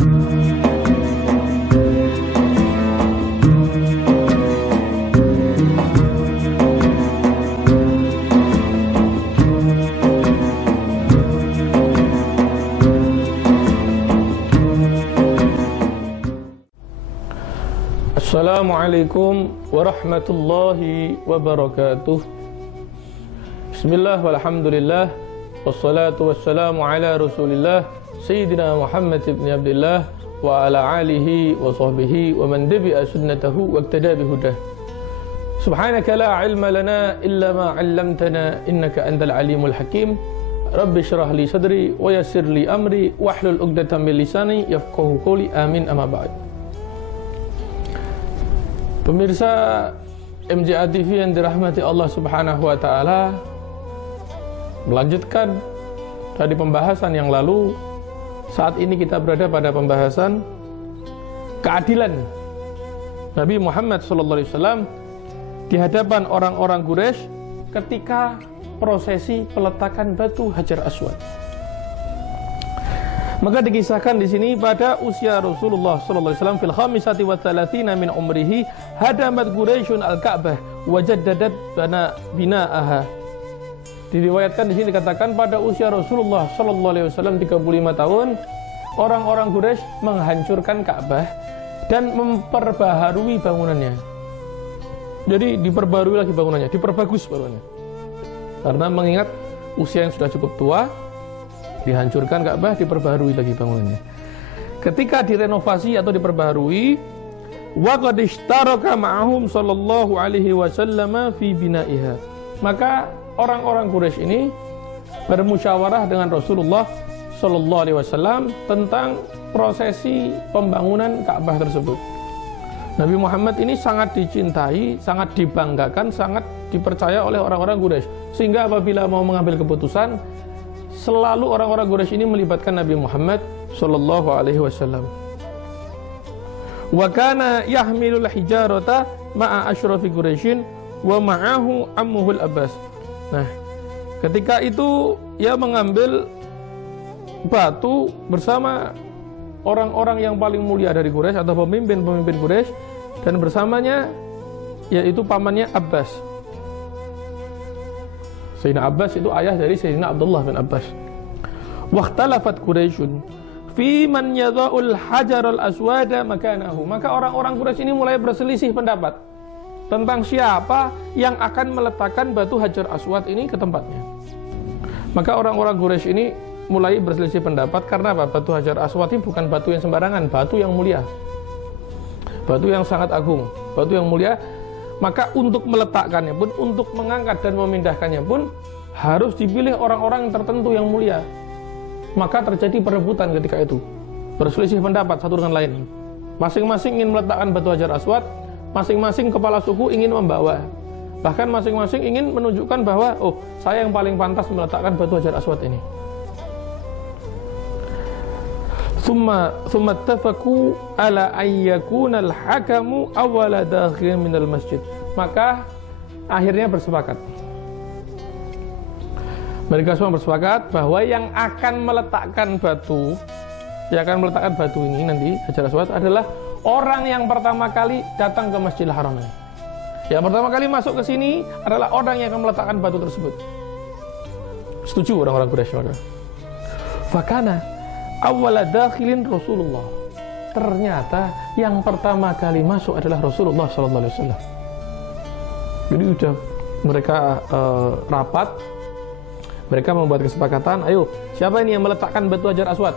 Assalamualaikum warahmatullahi wabarakatuh. Bismillah walhamdulillah wassalatu wassalamu ala rasulillah Sayyidina Muhammad ibn Abdullah wa ala alihi wa sahbihi wa man tabi'a sunnatahu wa iqtada bihudah. Subhanaka la ilma lana illa ma 'allamtana innaka antal alimul hakim. Rabbi shrah li sadri wa yassir li amri wahlul 'uqdatam min lisani yafqahu qawli. Amin, amma ba'd. Pemirsa MJA TV yang dirahmati Allah Subhanahu wa taala, melanjutkan dari pembahasan yang lalu, saat ini kita berada pada pembahasan keadilan Nabi Muhammad SAW di hadapan orang-orang Quraisy ketika prosesi peletakan batu Hajar Aswad. Maka dikisahkan di sini pada usia Rasulullah SAW fil khamisati wa thalathina min umrihi hadamat Quraisyun al-Ka'bah wa jaddadat bina'aha. Diriwayatkan di sini dikatakan pada usia Rasulullah SAW 35 tahun orang-orang Quraisy menghancurkan Ka'bah dan memperbaharui bangunannya. Jadi diperbarui lagi bangunannya, diperbagus bangunannya. Karena mengingat usia yang sudah cukup tua, dihancurkan Ka'bah, diperbaharui lagi bangunannya. Ketika direnovasi atau diperbaharui, wa qad ishtaraka ma'ahum sallallahu alaihi wasallam fi bina'iha. Maka orang-orang Quraisy ini bermusyawarah dengan Rasulullah sallallahu alaihi wasallam tentang prosesi pembangunan Ka'bah tersebut. Nabi Muhammad ini sangat dicintai, sangat dibanggakan, sangat dipercaya oleh orang-orang Quraisy, sehingga apabila mau mengambil keputusan, selalu orang-orang Quraisy ini melibatkan Nabi Muhammad sallallahu alaihi wasallam. Wa kana yahmilul hijarata ma'a asyrafi Quraisyin wa ma'ahu ammuhul Abbas. Nah, ketika itu ia mengambil batu bersama orang-orang yang paling mulia dari Quraisy atau pemimpin-pemimpin Quraisy, dan bersamanya yaitu pamannya Abbas. Sayyidina Abbas itu ayah dari Sayyidina Abdullah bin Abbas. Waqtalafat Quraisyun fi man yadha'ul hajarul aswada makanahu. Maka orang-orang Quraisy ini mulai berselisih pendapat tentang siapa yang akan meletakkan batu Hajar Aswad ini ke tempatnya. Maka orang-orang Quraisy ini mulai berselisih pendapat karena apa? Batu Hajar Aswad ini bukan batu yang sembarangan, batu yang mulia. Batu yang sangat agung, batu yang mulia. Maka untuk meletakkannya pun, untuk mengangkat dan memindahkannya pun harus dipilih orang-orang tertentu yang mulia. Maka terjadi perebutan ketika itu, berselisih pendapat satu dengan lain. Masing-masing ingin meletakkan batu Hajar Aswad, masing-masing kepala suku ingin membawa. Bahkan masing-masing ingin menunjukkan bahwa, oh, saya yang paling pantas meletakkan batu Hajar Aswad ini. Thumma ittafaqu ala ayyakuna al-hakamu awwala dakhilin minal masjid. Maka akhirnya bersepakat. Mereka semua bersepakat bahwa yang akan meletakkan batu ini nanti Hajar Aswad adalah orang yang pertama kali datang ke Masjidil Haram ini. Yang pertama kali masuk ke sini adalah orang yang akan meletakkan batu tersebut. Setuju orang-orang Quraisy maka. Fakana awwala dakhilin Rasulullah. Ternyata yang pertama kali masuk adalah Rasulullah sallallahu alaihi wasallam. Jadi sudah mereka rapat, mereka membuat kesepakatan, ayo siapa ini yang meletakkan batu Hajar Aswad?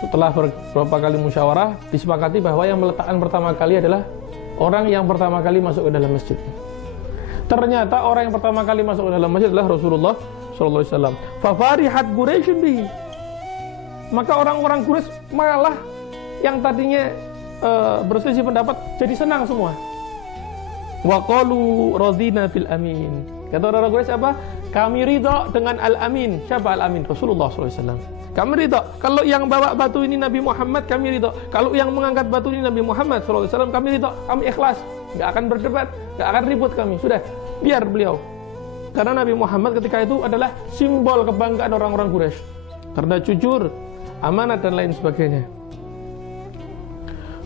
Setelah beberapa kali musyawarah, disepakati bahwa yang meletakkan pertama kali adalah orang yang pertama kali masuk ke dalam masjid. Ternyata orang yang pertama kali masuk ke dalam masjid adalah Rasulullah sallallahu alaihi wasallam. Fa farihat Quraisyun bihi. Maka orang-orang Quraisy malah yang tadinya berselisih pendapat jadi senang semua. Wa qalu radina fil amin. Kata orang-orang Quraisy apa? Kami ridha dengan al-amin. Siapa al-amin? Rasulullah SAW. Kami ridha. Kalau yang bawa batu ini Nabi Muhammad, kami ridha. Kalau yang mengangkat batu ini Nabi Muhammad SAW, kami ridha. Kami ikhlas. Gak akan berdebat, gak akan ribut kami. Sudah, biar beliau. Karena Nabi Muhammad ketika itu adalah simbol kebanggaan orang-orang Quraisy. Karena jujur, amanat dan lain sebagainya.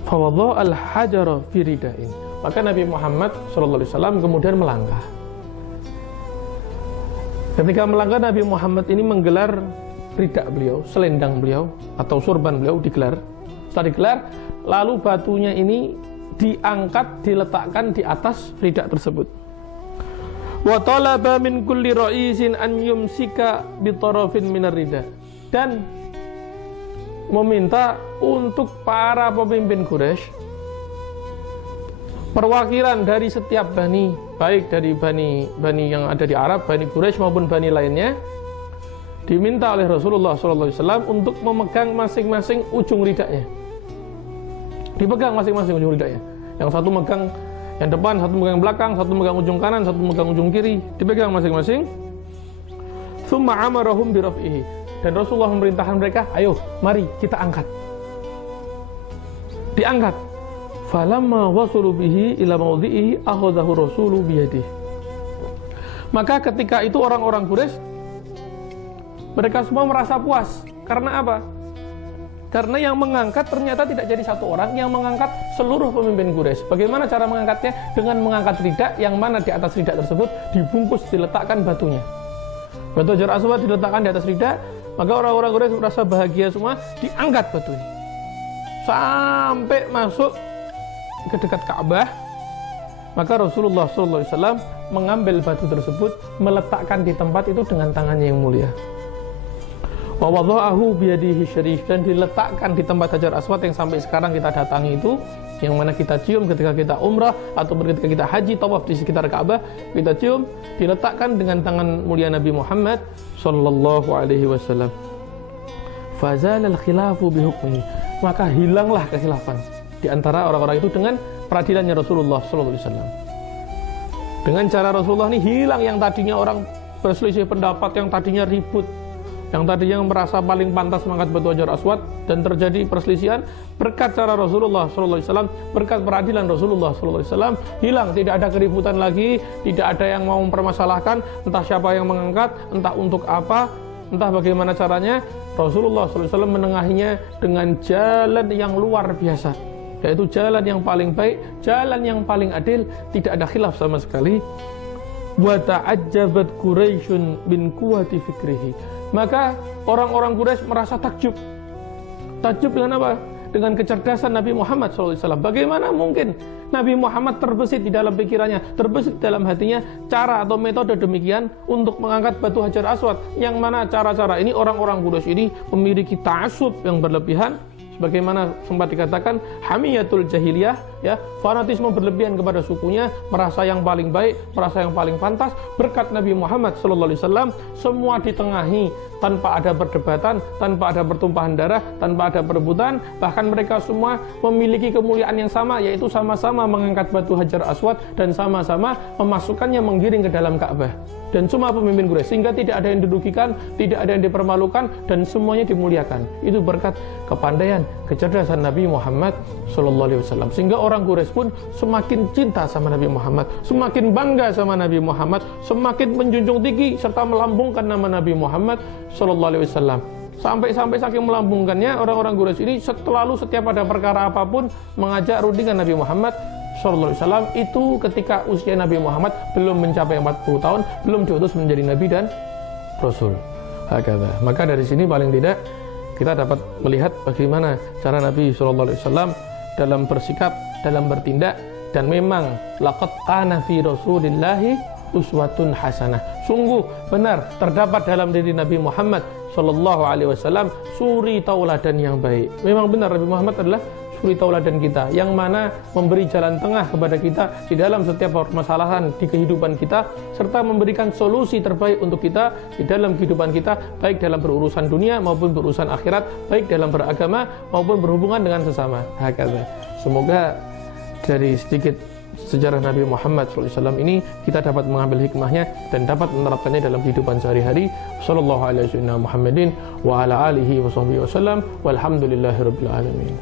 Fawadha al-hajara fi ridain. Maka Nabi Muhammad SAW kemudian melangkah. Ketika melangkah, Nabi Muhammad ini menggelar ridak beliau, selendang beliau atau surban beliau digelar. Setelah digelar, lalu batunya ini diangkat, diletakkan di atas ridak tersebut. Wa talaba min kulli ra'isin an yumsika bi tarafin minar rida. Dan meminta untuk para pemimpin Quraisy, perwakilan dari setiap bani, baik dari bani yang ada di Arab, bani Quraisy maupun bani lainnya, diminta oleh Rasulullah SAW untuk memegang masing-masing ujung ridaknya. Dipegang masing-masing ujung ridaknya. Yang satu megang yang depan, satu megang belakang, satu megang ujung kanan, satu megang ujung kiri, dipegang masing-masing. Tsumma amarahum bi raf'ihi. Dan Rasulullah memerintahkan mereka, ayo, mari kita angkat. Diangkat. Falamma wasulu bihi ila mawdhihi akhadhahu rasulu biyadihi. Maka ketika itu orang-orang Quraisy, mereka semua merasa puas. Karena apa? Karena yang mengangkat ternyata tidak jadi satu orang, yang mengangkat seluruh pemimpin Quraisy. Bagaimana cara mengangkatnya? Dengan mengangkat ridak, yang mana di atas ridak tersebut dibungkus, diletakkan batunya. Batu Hajar Aswad diletakkan di atas ridak, maka orang-orang Quraisy merasa bahagia semua, diangkat batunya sampai masuk ke dekat Ka'bah. Maka Rasulullah SAW mengambil batu tersebut, meletakkan di tempat itu dengan tangannya yang mulia. Wa wadha'ahu biyadihi syarif, dan diletakkan di tempat Hajar Aswad yang sampai sekarang kita datangi itu, yang mana kita cium ketika kita umrah atau ketika kita haji tawaf di sekitar Ka'bah, kita cium, diletakkan dengan tangan mulia Nabi Muhammad sallallahu alaihi wasallam. Fazalal khilafu bihukmihi, maka hilanglah kekhilafan di antara orang-orang itu dengan peradilannya Rasulullah SAW. Dengan cara Rasulullah ini hilang yang tadinya orang berselisih pendapat, yang tadinya ribut, yang tadinya merasa paling pantas mengangkat batu Hajar Aswad, dan terjadi perselisihan. Berkat cara Rasulullah SAW, berkat peradilan Rasulullah SAW, hilang, tidak ada keributan lagi, tidak ada yang mau mempermasalahkan entah siapa yang mengangkat, entah untuk apa, entah bagaimana caranya. Rasulullah SAW menengahinya dengan jalan yang luar biasa, yaitu jalan yang paling baik, jalan yang paling adil, tidak ada khilaf sama sekali. Wa ta'ajjabat Quraisyun bin quwwati fikrihi. Maka orang-orang Quraisy merasa takjub. Takjub dengan apa? Dengan kecerdasan Nabi Muhammad SAW. Bagaimana mungkin Nabi Muhammad terbesit di dalam pikirannya, terbesit di dalam hatinya cara atau metode demikian untuk mengangkat batu Hajar Aswad, yang mana cara-cara ini orang-orang Quraisy ini memiliki ta'assub yang berlebihan, sebagaimana sempat dikatakan hamiyatul jahiliyah, ya, fanatisme berlebihan kepada sukunya, merasa yang paling baik, merasa yang paling pantas. Berkat Nabi Muhammad SAW, semua ditengahi tanpa ada perdebatan, tanpa ada pertumpahan darah, tanpa ada perebutan. Bahkan mereka semua memiliki kemuliaan yang sama, yaitu sama-sama mengangkat batu Hajar Aswad dan sama-sama memasukkannya, menggiring ke dalam Ka'bah. Dan semua pemimpin Quraisy, sehingga tidak ada yang dirugikan, tidak ada yang dipermalukan, dan semuanya dimuliakan. Itu berkat kepandaian, kecerdasan Nabi Muhammad SAW. Sehingga orang Quraisy pun semakin cinta sama Nabi Muhammad, semakin bangga sama Nabi Muhammad, semakin menjunjung tinggi serta melambungkan nama Nabi Muhammad SAW. Sampai saking melambungkannya, orang-orang Quraisy ini selalu setiap ada perkara apapun mengajak rundingan Nabi Muhammad SAW. Itu ketika usia Nabi Muhammad belum mencapai 40 tahun, belum diutus menjadi Nabi dan Rasul. Hakadha. Maka dari sini paling tidak kita dapat melihat bagaimana cara Nabi SAW dalam bersikap, dalam bertindak. Dan memang laqad kana fi Rasulillahi uswatun hasanah. Sungguh benar terdapat dalam diri Nabi Muhammad SAW suri tauladan yang baik. Memang benar Nabi Muhammad adalah suri tauladan kita, yang mana memberi jalan tengah kepada kita di dalam setiap permasalahan di kehidupan kita, serta memberikan solusi terbaik untuk kita di dalam kehidupan kita, baik dalam berurusan dunia maupun berurusan akhirat, baik dalam beragama maupun berhubungan dengan sesama. Hakadha. Semoga dari sedikit sejarah Nabi Muhammad SAW ini kita dapat mengambil hikmahnya dan dapat menerapkannya dalam kehidupan sehari-hari. Sallallahu alaihi wasallam Muhammadin wa ala alihi wa sahbihi wasallam walhamdulillahirabbil alamin.